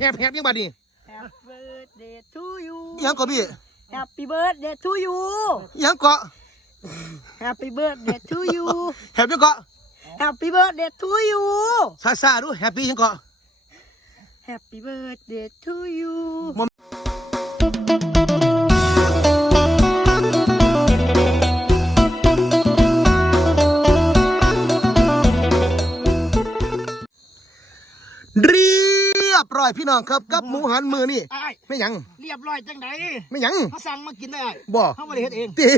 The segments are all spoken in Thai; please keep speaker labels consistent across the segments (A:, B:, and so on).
A: แหบแหบยังบัดนี้
B: Happy birthday to you
A: อิหยังก็พี่
B: Happy birthday to you
A: อิหยังก็
B: Happy birthday to you
A: แหบยังก็
B: Happy birthday to you
A: ซาซาดูแฮปปี้ยังก็
B: Happy birthday to you
A: ร้อยพี่น้องครับกับหมูหันมือนี่
B: ไอ้
A: ไม่หยัง
B: เรียบร้อยจังได
A: ไม่หยัง
B: เขาสั่งมากินได้
A: บ่
B: เขาไม่ได้เฮ็ดเอง
A: ตี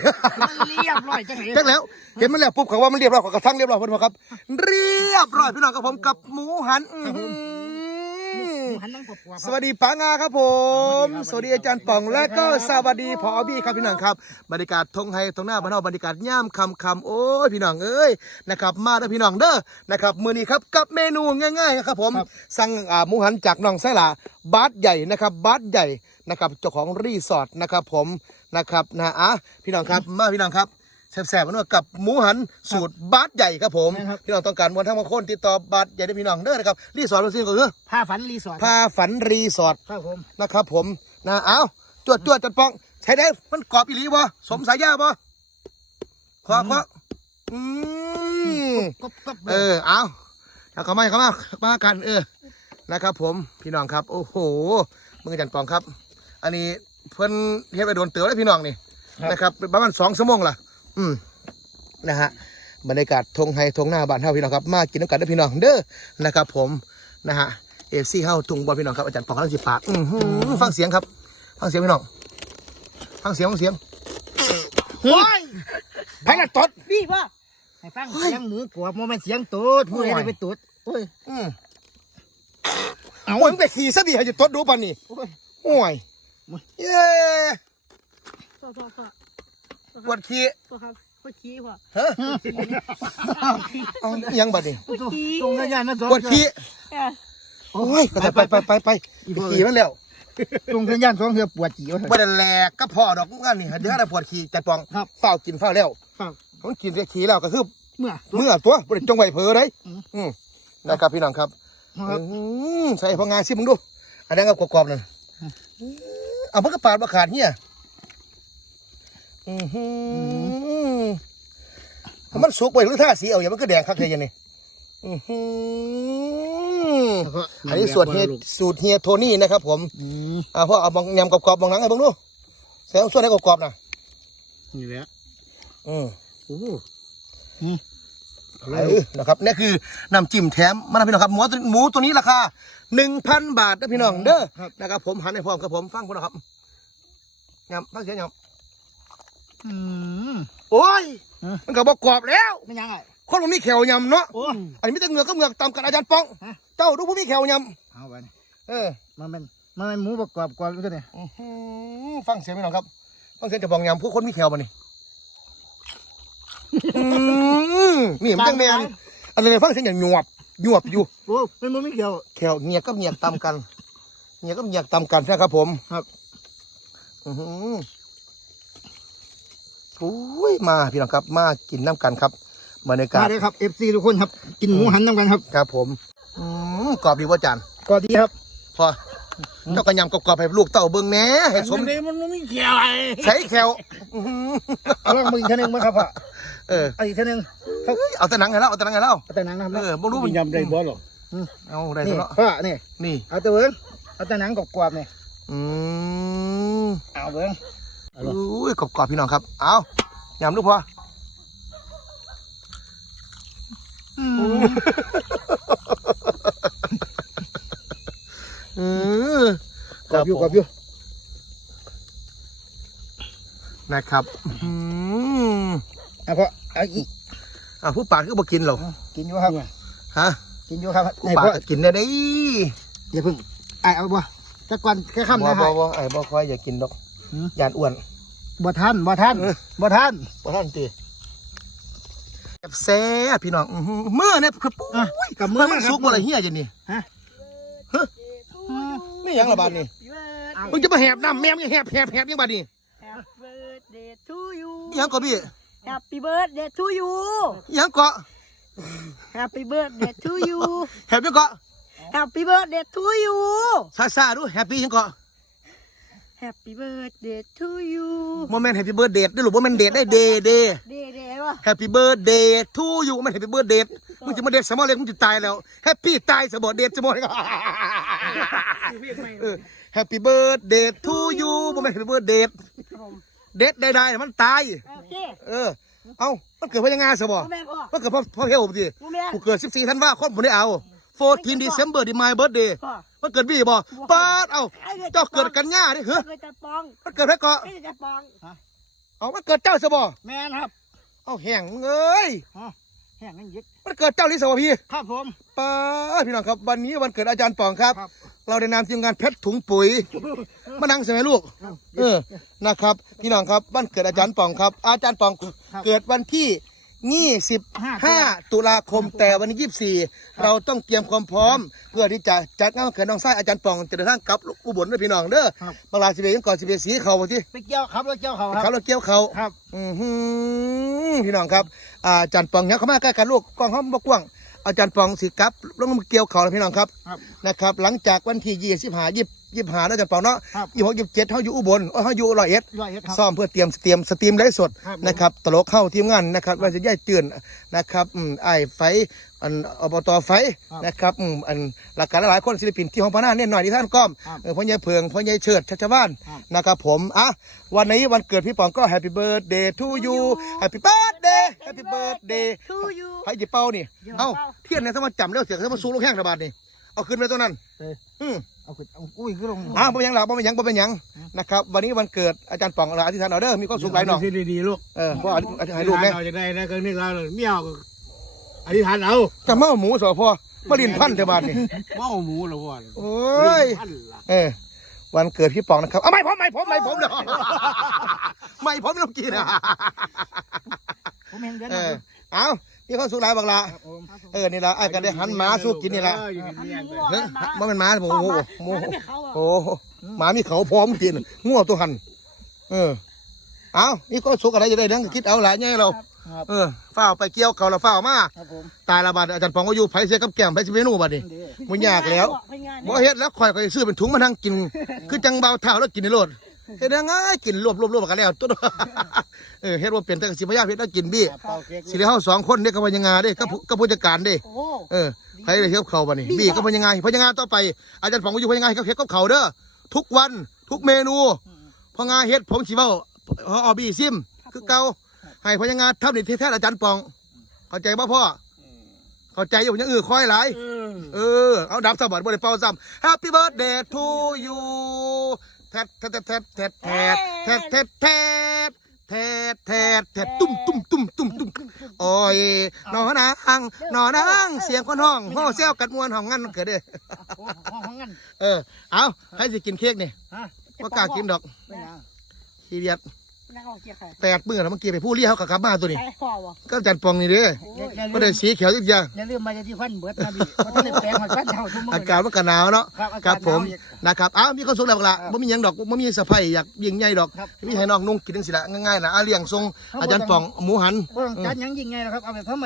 B: มันเรียบร้อยจังได
A: จักแล้วเห็นมันแล้วปุ๊บเขาว่ามันเรียบร้อยกว่ากระทั่งเรียบร้อยพอดีครับ เรียบร้อยพี่น้องครับผมกับหมูหันอื้อ หือ
B: หันนั่งปวดๆ
A: สวัสดีป้างาครับผมสวัสดีอาจารย์ป่องและก็สวัสดีพอบี้ครับพี่น้องครับ บรรยากาศทงไฮทงหน้าบ้านเฮาบรรยากาศย่ามคำคำโอ้ยพี่น้องเอ้ยนะครับมาเด้อพี่น้องเด้อนะครับมื้อนี้ครับกับเมนูง่ายๆนะครับผมสั่งอ่าหมูหันจากน้องไส้หลาบาสใหญ่นะครับบาสใหญ่นะครับเจ้าของรีสอร์ทนะครับผมนะครับนะอะพี่น้องครับมาพี่น้องครับ แซ่บๆกันว่ากับหมูหันสูตรบาสใหญ่ครับผมพี่น้องต้องการวันทั้งวันคนติดต่อบาสใหญ่ได้พี่น้องเด้อนะครับรีสอร์ทเราซื้อก็คือ
B: ผ้าฝันรีสอร์ท
A: พาฝันรีสอร์ท
B: ครับผม
A: นะครับผมนะเอาจวดจวดจัดปองใช้ได้มันกรอบอีหลีบ่สมสายยาบ่ขอขออืม
B: กบกบ
A: เออเอาแล้วก็มาเข้ามามากัน เออนะครับผมพี่น้องครับ โอ้โหมึงจันปองครับ อันนี้เพิ่นเฮ็ดไปโดนเต๋อแล้วพี่น้องนี่นะครับประมาณสองชั่วโมงล่ะ อืมนะฮะบรรยากาศทงไฮทงหน้าบ้านเฮาพี่น้องครับมากินน้ำกันเด้อพี่น้องเด้อนะครับ ผมนะฮะเอฟซีเฮาทุงบอลพี่น้องครับอาจารย์ปองกำลังสิปากอือหือฟังเสียงครับ ฟังเสียงพี่น้องฟังเสียงฟังเสียง
B: โอ้ย
A: ไพละตด
B: นี่ป่ะให้ฟังเสียงหมูกรอบโมเมนเสียงตูดผู้ใดได้ไปตูดโอ้ย
A: อืมเอามึงไปขี่ซะดิให้จะตดดูปันนี่
B: โอ้ย
A: โอ้ยเย้
B: พ่อพ่อพ่อ
A: ปวดขี้
B: พ่อครับพ่อขี้พ่อ
A: เฮ้ยเอาอิหยังบัดนี่
B: พ่อขี้ตรงนั้นยานนะสอง
A: ปวดขี้
B: เอ้ย
A: โอ้ยก็จะไปไปไปไปไปขี่มันแล้ว
B: ตรงนั้นยานสองเทือปวดจีวะ
A: บ่ได้แหลกก็พอดอกงานนี่เดี๋ยวถ้าปวดขี้จัดปอง
B: ครับ
A: เฝ้าวกินเฝ้าวแล้ว
B: ครับ
A: มันกินได้ขี้แล้วก็คือ
B: เมื่อ
A: เมื่อตัวบ่ได้จงไว้เผลอเลย
B: อืม
A: อืมนะครับพี่น้องครับ
B: ครับ
A: อืมใส่พองานสิมึงดู อันนั้นก็กรอบๆนั่นเอามันก็ปาดมาขาดเฮีย อือหือถ้ามันสุกไปหรือท่าสีเอาอย่างมันก็แดงคักเลยอย่างนี้อือหืออันนี้สูตรเฮียสูตรเฮียโทนี่นะครับผม
B: อืม
A: อ่าพ่อเอาบองยำกรอบๆบองหนังให้เบิ่งดูใส่ส่วนให้กรอบๆนะ
B: นี่แหละ
A: อืม
B: โอ้
A: เออนะครับนี่คือน้ำจิ้มแถมมานะพี่น้องครับหมูตัวหมูตัวนี้ราคาหนึ่งพันบาทนะพี่น้องเด้อนะครับผมหันให้พร้อมครับผมฟังคุณนะครับยำฟังเสียงย
B: อืมำ
A: โอ้ย
B: ฮะ
A: มันก็บอกกรอบแล้ว
B: ไม่ยังไง
A: คนมันมีแขวยำเนาะ
B: โอ้
A: อันนี้ไม่แต่เหงือกก็เหงือกตามกันอาจารย์ป้อง
B: ฮะ
A: เจ้าดูผู้มีแขวย
B: เอาไปนี่ำ
A: เออ
B: มันเป็นมันเป็นหมูประกอบกรอบก็เนี่ย
A: อื้อหือฟังเสียงพี่น้องครับฟังเสียงจะบองยำผู้คนมีแขวมานี่อืมนี่มันจังแมนอันนี้ฟังเสียงอย่างหยวบหยวบอยู่
B: โอ้เป็นหมูไม่เกี่ยว
A: แขวเงียกกับเงียกตามกันเงียกกับเงียกตามกันนะครับผม
B: ครับ
A: อือหื อโอ้ยมาพี่น้องครับมากินน้ำกันครับบรรยากา
B: มา
A: ศ
B: เลยครับเอฟซีทุกคนครับ กินหมูหันน้ำกันครับ
A: ครับผมอืมกรอบดีว่าจาน
B: ก็ดีครับ
A: พอเจ้ากระยำกรอบๆให้ลูกเต่าเบิ่งแหน่ให้สม
B: มันมันไม่เกี่ยวไอ้
A: ใช้แขวอื้อหือ
B: เอาลองมืออีกทีหนึงมั้งครับพ่อ
A: เออ
B: เอาอีกทีหนึงเขา
A: เฮ้ยเอาแต่หนังให้เราเอาแต่หนังให้เรา
B: เอาแต่หนังนะครับ
A: เออบ่รู้มัน
C: ยำได้บ่หรอก
A: เอาได้
B: นี่
A: ซะเนาะ
B: พ่อนี่
A: นี่
B: เอาแต่เบิ้งเอาแต่หนังกรอบๆนี่
A: อืม
B: เอาเบิ้ง
A: อุ้ ยกรอบๆพี่น้องครับ เอายำลูกพออืม
B: กรอบอยู่กรอบอยู่
A: นะครับอืม
B: เอาพ่อเอาอีก
A: อะผู้ปากก็บ่กินหรอก
B: กินอยู่ครับ
A: ฮะ
B: กินอยู่ครับ
A: ผู้
B: นี่
A: ปาก
B: พ่อ
A: ก็กินได้ได้
B: อย่าเพิ่งไอ้เอาบ่ตะกอนแค่
A: บ่
B: คำนะ
A: บ่
B: ฮะ
A: บ่ไอ้บ่ค่อยอย่ากินดอก
B: หืม
A: ยานอ้วน
B: บ่ทันบ่ทัน
A: เออ
B: บ่ทัน
A: บ่ท่านตีแซ่บพี่น้องอื้อหือมื้อเนี่ยคือปุ้
B: อะ
A: ย
B: กับมื
A: มื้
B: อ
A: อมัน
B: ครับ
A: สุกบ่ละเฮียจังนี่
B: ฮะ
A: ฮะไม่หยังละบาดนี่มึงจะมาแหบน้ำแม่มึงจะแหบแหบแหบยังบาดนี่
B: Happy birthday to you
A: อิหยังก็พี่
B: Happy birthday to you
A: อิหยังก็
B: Happy birthday to you
A: แหบยังก็
C: Happy birthday to you
A: ซาซาดูแฮปปี้ยังเกาะ
C: Happy birthday to you
A: โมเมนต์แฮปปี้เบิร์ดเดย์ได้หรือว่ามันเดทได้เดย์เดย์
C: เด้เด้วะ
A: แฮปปี้เบิร์ดเดย์ทูยูมันแฮปปี้เบิร์ดเดย์มึงจะมาเดทสมอลเล็กมึงจะตายแล้วแฮปปี้ตายสมอลเดทสมอลเล็กแฮปปี้เบิร์ดเดย์ทูยูมันแฮปปี้เบิร์ดเดย์
C: ครับผม
A: เดทได้ได้มันตาย
C: โอเค
A: เออ เอ้ามันเกิดเพราะยังไงสบอ
C: พ่อแม่พ่อ
A: มันเกิดเพราะเพราะเฮลผมสิ
C: พ่อแม่
A: กูเกิด 14ธันวาคมผมได้เอา14 December ที่ my birthday
C: พ่อ
A: มันเกิดพี่บ่ปาดเอ้าเจ้าเกิดกันยาดิเฮ้ย
C: เกิดจะปอง
A: มันเกิดแพ้เกาะ
C: เกิดจะปอง
A: เอามันเกิดเจ้าสบอ
B: แม่นครับ
A: เอาแห้งเอ้ย
B: แห้งนั่นยึด
A: มันเกิดเจ้าลิสบอพี่
B: ครับผม
A: ป้าดพี่น้องครับ วันนี้วันเกิดอาจารย์ปองครับ
B: ครับ
A: เราได้นำทีมงานเพชรถุงปุ๋ยมานั่งใช่ไหมลูก เออ นะครับ พี่น้องครับ วันเกิดอาจารย์ปองครับ อาจารย์ปองเกิดวันที่ 25 ตุลาคมแต่วันนี้24 เราต้องเตรียมความพร้อม เพื่อที่จะจัดงานวันเกิดน้องชายอาจารย์ปองจะเดินทางกลับอุบลด้วยพี่น้องเด้อมาลาสิเบยังก่อนสิเบสีเขาที่
B: ไปเกี่ยวครับรถเกี่ยวเขาค
A: เขา
B: รับ
A: เราเกี่ยวเขา
B: ครับ
A: อือหือพี่น้องครับอาอาจารย์ปองเนี่ยเขามาใกล้กันลูกกล้องเขาบกว้างอาจารย์ปองสิกลับลงมาเกี่ยวเขาแล้วพี่น้องครับ
B: ครับ
A: นะครับหลังจากวันที่ยี่สิบห้ายี่ ยี่ห้าแล้วอาจารย์ปองเนาะ
B: ครับ
A: ยี่หกยี่เจ็ดเขาอยู่อุบลเอ้ยเขาอยู่ร้อยเอ็ด
B: ร้อยเอ็ดครับ
A: ซ่อมเพื่อเตรียมเตรียมสตรีมไลฟ์สด
B: ครับ
A: นะครับตลกเข้าทีมงานนะครับว่าจะย่ายเตือนนะครับอืมไอ้ไฟอันอบตไฟ
B: ครับ
A: นะครับอืมอันหลักการหลายๆคนศิลปินที่ห้องพระนาเนี่ยหน่อยที่ท่านก้อม
B: ครับ
A: เออพ่อใหญ่เพิงพ่อใหญ่เฉิดชัชวาน
B: ครับ
A: นะครับผมอะวันนี้วันเกิดพี่ป๋องก็ Happy Birthday to you Happy Birthday Happy Birthday
C: ทูยู
A: ใครจะเป้านี่
C: เดี๋ยว
A: เอ้า
C: เป้า
A: เทียนเนี่ยถ้ามาจำแล้วเสียงถ้ามาสู้ลูกแห้งระบาดนี่ เอาขึ้นไปตัวนั้น
B: เออ
A: อืม
B: เอาขึ้นเอาอุ้ยขึ้นลง
A: อ้าวบ่เป็นหยังหรอกบ่เป็นหยังบ่เป็นหยังนะครับ วันนี้วันเกิดอาจารย์ป๋องเราอธิษฐานเอาเด้อมีความสุขหลายหน่อง
D: ซื้อดีๆลูก
A: เออพ่ออธิษฐานให้ลูกแม่
D: เราจะได้แล้วก็นี่เราเมี่ยวก็อธิษฐานเอา
A: จะมาเอาหมูสอพ่อมาลินพันธุ์เทบาทนี่
D: เมาหมูเหรอพ่อ
A: โอ้ย
D: พันล่ะ
A: เออวันเกิดพี่ป๋องนะครับ เอาไม่ผมไม่ผมไม่ผมเนาะไม่ผมต้องกินอะ
B: ผมเห็นเดือน
A: เออเอา มีความสุขหลายบักละ
B: ครับผม
A: เออนี่ละไอ้ก็ได้หันหมาสู้กินนี่ละ
D: เอออยู่ดีๆ
C: หันหมู
A: เฮ้ย
C: หันห
A: มันเป็นหมาผม
C: พ่อ
A: โอ้โห
C: มา
A: โม
C: มา
A: โห
C: ไม่เขาอะ
A: โอ้โหหมามีเขาพร้อมกินงัวตัวหัน เออเอานี่ก็สุกอะไรจะได้เรื่องคิดเอาหลายไงเรา
B: ครับ
A: เออฝ้าวไปเกี่ยวเขาเราฝ้าวมา
B: ครับผม
A: ตายละบาดอาจารย์ปองก็อยู่ไผเสียกับแก้มไผสิเมนูบัดนี้
B: เด้อ
A: มันยากแล้ว
C: เป็นไง
A: บ่เฮ็ดแล้วข่อยก็สิซื้อเป็นถุงมานั่งกิน คือจังเบาเท้าแล้วกินในรถ เฮ็ดยังไงกินรวบรวบรวบกันแล้วตัวเออเฮ็ดว่าเป็นแต่ก็สิพยายามเฮ็ดแล้วกินบี้
B: เป่าเค้ก
A: สิได้เฮาสองคนเด้กับพญางาเด้กับผู้กับผู้จัดการเด้
C: โอ้
A: เออใครได้เฮ็ดกับเขาบัดนี้บี้กับพญางาพญางาต่อไปอาจารย์ปองก็อยู่พญางาเฮ็ดกับเขาเด้อทุกวันทุกเมนูพองาเฮ็ดผมสิเว้าเอาเอาบี้ซิมคือเก่าให้พญางาทำนี่แท้ๆอาจารย์ปอง เข้าใจบ่พ่อเข้าใจอยู่ยังเออคอยหลาย
B: เออ
A: เออเอาดับสะบัดบ่ได้เป่าซ้ำ Happy birthday to you แทดแทดแทดแทดแทดแทดแทดแทดแทดแทดแทดตุ้มตุ้มตุ้มตุ้มตุ้มโอ้ยนอนนางนอนนางเสียงคนห้องห้อแซวกัดมวนห้องงั้นเกิดเด้อ
B: โอ้ห้องห้องงั้น
A: เออเอาให้สิกินเค้กนี่
B: ฮะ
A: ว่ากล้ากินดอก
B: เป็นยัง
A: ขี้เดียด
C: นั่งเอาเกียร์ใคร
A: แปดมื้อแล้วเมื่อกี้ไปผู้เลี้ยเขากับกลับมาตัวนี้
C: ใครพ่อวะ
A: ก็จันปองนี่เด้อ
B: อย่าอย่า
A: บ่
B: ลื
A: ได้
B: ม
A: สีเขียวจักอย่าง
B: อย่าลืมมาจะที่ฟันเบิดนะพี่เพราะต้องได้แปลงหัวฟันเท่าทุกมื้อ
A: อากาศมันก็หนาวเนาะ
B: ครับอา
A: ครั
B: กา
A: บ
B: ศ
A: ผม
B: หนาวอีก
A: นะครับอ้าวมีความสุขแล้วบักละ
B: ครับ
A: บ่มีหยังดอกบ่มีสะไพอยากยิงใหญ่ดอก
B: ครับ
A: มีให้น้องนุ่งกินจังสิละง่ายๆนะอาเลี้ยงทรง
B: ครับ
A: อาจารย์ป่องหมูหัน
B: บ่ต้องจัดหยังยิ่งไงนะครับเอาแบบธรรม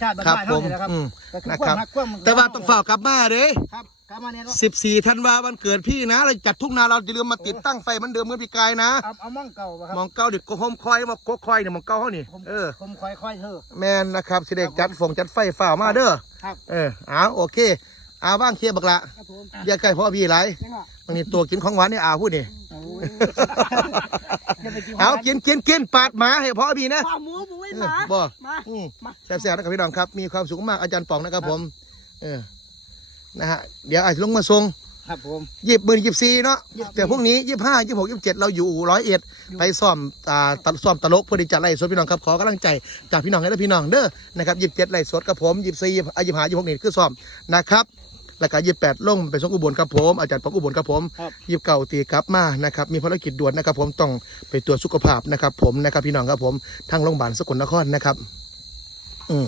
B: ชาติ
A: ครับ
B: บ้านๆ
A: ผ
B: เท่ามนี้แหละครับ
A: อืม
B: ก็คือ
A: นะ
B: ควา
A: ครั
B: ม
A: บ
B: รักความ
A: แต่ว่าต้องฝ้าวกลับมาเด้
B: ครับ กลับมาเนี่ยเนาะ
A: 14ธันวาวันเกิดพี่นะเราจัดทุกนาเราจะลืมมาติดตั้งไฟเหมันเดิมเหมือนพี่กายนะ
B: เอาเอามั่งเก่าบ่ครับ
A: มองเก้าดิโกโฮมคอยมาโกคอยเนี่ยมองเก้าเขานี่
B: ผม
A: เออ
B: ผมคอยคอยเธอ
A: แมนนะครับสิเด็กจัดฝงจัดไฟฝ้าวมาเด้อ
B: ครับ
A: เอออ้าวโอเคอ้าวบ้างเคลียร์บักละ
C: ครับผม
A: อย่าใกล้พ่อพี่หลาย
C: นั่งอะ
A: บางทีตัวกินของหวานนี่อาพูดนี่
B: โอ้ยอย่าไปกิน
A: เอากินกินกินปาดหมาให้พ่อพี่นะ
C: ปลาหมูหมูไอ้
A: เอ
C: ห
A: อ
C: มา
A: บ่
C: มา
A: อืม
C: มา
A: แซ่บๆนะครับพี่น้องครับ มีความสุขมากอาจารย์ป๋องนะครับผม เออ นะฮะเดี๋ยวอาจจะลงมาส่ง
B: ครับผม
A: ยีบเบอร์ยีบซีเนาะแต่พวกนี้ยี่ห้ายี่หกยี่เจ็ดเราอยู่ร้อยเอ็ดไปซ่อมอ่าตัดซ่อมตลกเพื่อที่จะไล่สดพี่น้องครับขอกำลังใจจากพี่น้องให้ได้พี่น้องเด้อนะครับยี่เจ็ดไล่สดกับผมยี่สี่ยี่ห้ายี่หกนี่คือซ่อมนะครับแล้วก็ยี่แปดลงไปส่งอุบลครับผมอาจารย์ป๋องอุบลครับผม
B: ครับ
A: ยี่เก่าตีกลับมานะครับมีภารกิจด่วนนะครับผมต้องไปตรวจสุขภาพนะครับผมนะครับพี่น้องครับผมทางโรงพยาบาลสกลนครนะครับ อืม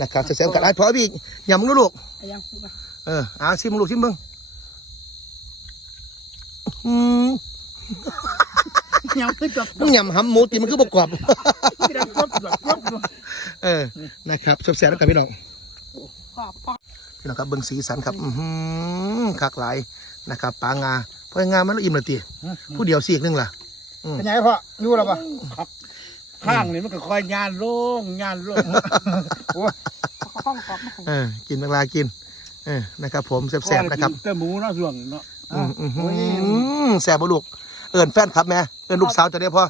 A: นะครับเสียงกันไอ้พอพี่ยำลูกลูก
C: ไอ้ยังพูดมา
A: เออเอาชิมลูกชิมเบิ้งอืม
B: ยังขึ้นจบ
A: มึงยำหำหมูตีมันคือประกอบ
B: ไม่ได้ครบจบครบ
A: เออนะครับสบแสบแล้วกันพี่น้อง
C: พ่อพ่อ
A: พี่น้องครับเบิ่งสีสันครับ อือหือคักหลายนะครับปลางาเพราะงามันอิ่มเลยตีผู้เดียวสีกหนึงล่ะ
B: เป็นไงพ่ออยู่แล้วปะ
D: ข้างนี่มันก็คอยยานโล่งยานโล่ง
C: เขาข้องกรอบมาของ
A: เออกินเวลากิน เออนะครับ ผมแซ่บๆนะครับ
D: แต่หมูเนาะส่วงเนาะ
A: อืมอืมอืมแซ่บบ่ลูกเอิ้นแฟนครับแม่เอิ้นลูกสาวจะได้พ่อ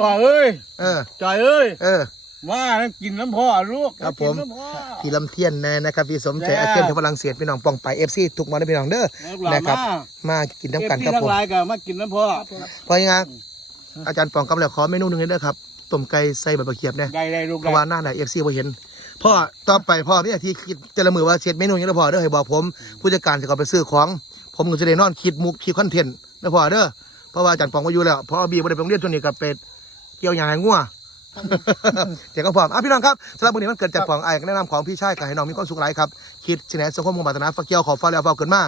D: อ๋อเอ้ย
A: เออ
D: จอยเอ้ย
A: เออ
D: มากินน้ำพ่อลูก
A: ครับผม
D: กินน้ำพ่อ
A: พี่ลำเทียนนะนะครับพี่สมใจ
D: แล้ว
A: อาเทียนที่ฝรั่งเศสพี่น้องปองไปเอฟซีทุกวันนะพี่น้องเด้อ
D: ลูกหลาน
A: นะครับ
D: มา
A: มากินน้ำกัน
D: เอฟ
A: ครับ
D: ซีทั้
A: ผม
D: งหลายก็มากินน้ำพ่อ
A: เพราะงั้นอาจารย์ปองกำลังขอเมนูหนึงเลยเด้อครับต้มไก่ใส่ใบมะเขียบเนี่ย
D: ได้ได้ลูก
A: เพ
D: ได้
A: ราะว่าหน้าไหนเอฟซีพอเห็น พ่อต่อไปพ่อพี่อาทีคิดจะละมือว่าเช็ดเมนูอยังได้พอเด้อให้บอกผม ผู้จัดการจะเขาไปซื้อของ ผมก็จะได้นอนคิดมุกคิดคอนเทนต์นะพ่อเด้อเพราะว่าอาจารย์ปองก็อยู่แล้วพอบีบ่ได้ไปโรงเรียนตัวนี้กับเป็ดเกี่ยวอย่างไรงัว เจ้าก็พร้อมอะพี่น้องครับสำหรับวันนี้มันเกิดจากปองไอ้แนะนำของพี่ชายกับให้น้องมีความสุขหลายครับคิดชินแนสงคมมงบาตนาฟักเกี่ยวขอฟ้าแล้วฟ้าเกินมา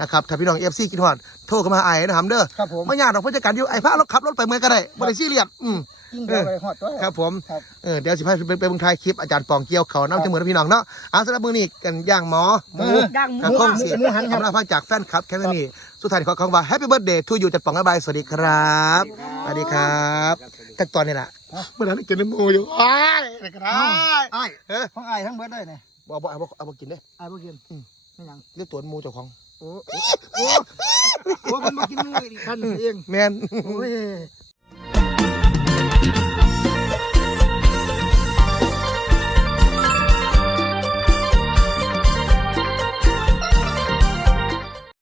A: นะครับถ้าพี่น้องเอฟซีกินฮอดโทรเข้ามาไอ้นะครับเด้อ
B: ครับผม
A: ไม่ยากหรอกผู้จัดการอยู่ไอ้พระรถขับรถไปเมืองก็ได้บริซีเรียสอืม
B: ยิ่งเดียวไปหอดตัว
A: ครับผม
B: ครับ
A: เออเดี๋ยวสิพาไปไปเมืองไทยคลิปอาจารย์ปองเกี่ยวเขาน้ำจมูกนะพี่น้องเนาะเอาสำหรับมือนี้กันย่างหมอหมู
C: ดังหมู
A: กระข้องเสีย
B: หมูหันครับ
A: กำลังพักจากแฟนคลับแค่นี้สุดท้ายขอคำว่าแฮปปี้เบิร์ดเดย์ทูยูจัดปองบ๊ายบายสวัสดีครับสวัสดีครับกักตอนนี้แหละ เมื่อนั้นกินน้ำมูอยู่อ้ายเด็กร้าย
B: ไอ้
A: เฮ้ย
B: ของไอ้ทั้งเบิดเลยเนี่ย
A: บอกบอกเอาบอกเอาบอกกินเด้
B: ไอ้บ่กินไม่หยัง
A: เรียกตัวหมูเจ้าของ
B: โอ้โอ้โอ้มันมากินมืออีกคันเอง
A: แมน
B: โอ้ย